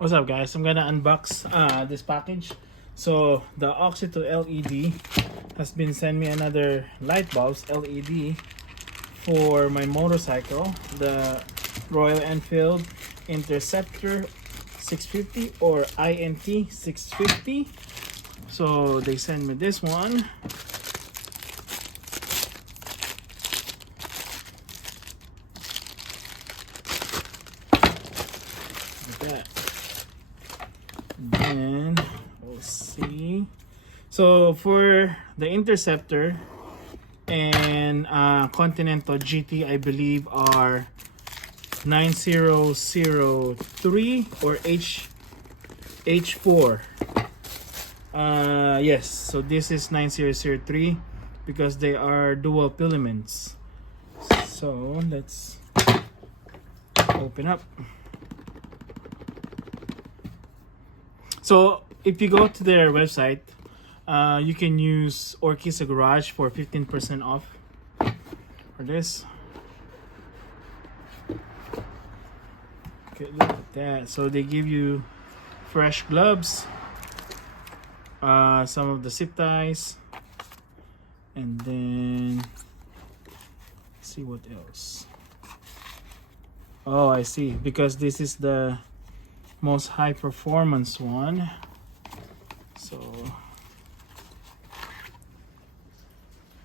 What's up, guys? I'm gonna unbox this package. So the AUXITO LED has been sent me another light bulbs LED for my motorcycle, the Royal Enfield Interceptor 650 or INT 650. So they sent me this one. Like that. Then we'll see. So for the Interceptor and Continental GT, I believe are 9003 or H4. Yes, so this is 9003 because they are dual filaments. So let's open up. So if you go to their website, you can use Orquiza Garage for 15% off for this. Okay, look at that. So they give you fresh gloves, some of the zip ties, and then let's see what else. Oh, I see, because this is the most high performance one. So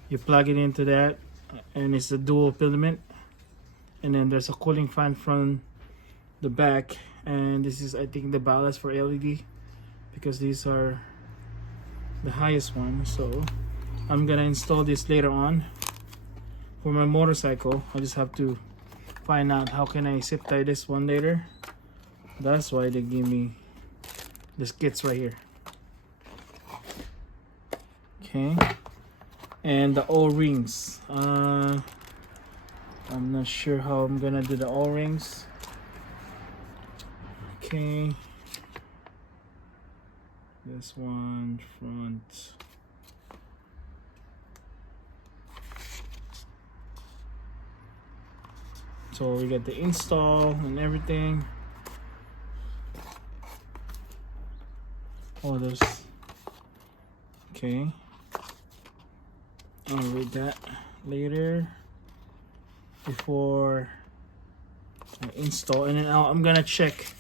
you plug it into that, and it's a dual filament, and then there's a cooling fan from the back, and this is, I think, the ballast for LED because these are the highest one. So I'm gonna install this later on for my motorcycle. I just have to find out how can I zip tie this one later. That's why they give me this kits right here. Okay, and the O-rings. I'm not sure how I'm gonna do the O-rings. Okay, this one front. So we got the install and everything. Oh, there's, okay, I'll read that later before I install, and then I'm gonna check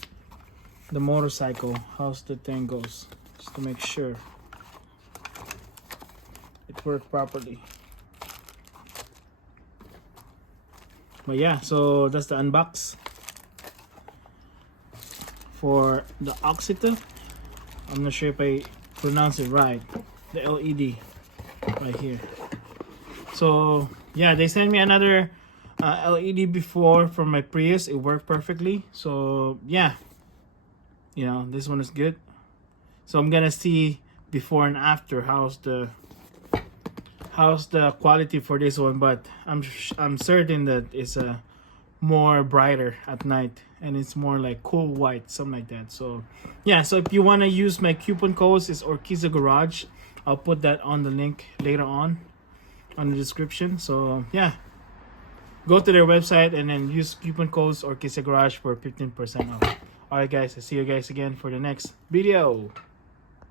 the motorcycle, how's the thing goes, just to make sure it worked properly. But yeah, so that's the unbox for the AUXITO. I'm not sure if I pronounce it right, the LED right here. So yeah, they sent me another LED before from my Prius. It worked perfectly. So yeah, you know, this one is good. So I'm gonna see before and after how's the quality for this one, but I'm certain that it's a more brighter at night, and it's more like cool white, something like that. So yeah, so if you want to use my coupon codes, it's Orquiza Garage. I'll put that on the link later on the description. So yeah, go to their website and then use coupon codes Orquiza Garage for 15% off. All right, guys, I'll see you guys again for the next video.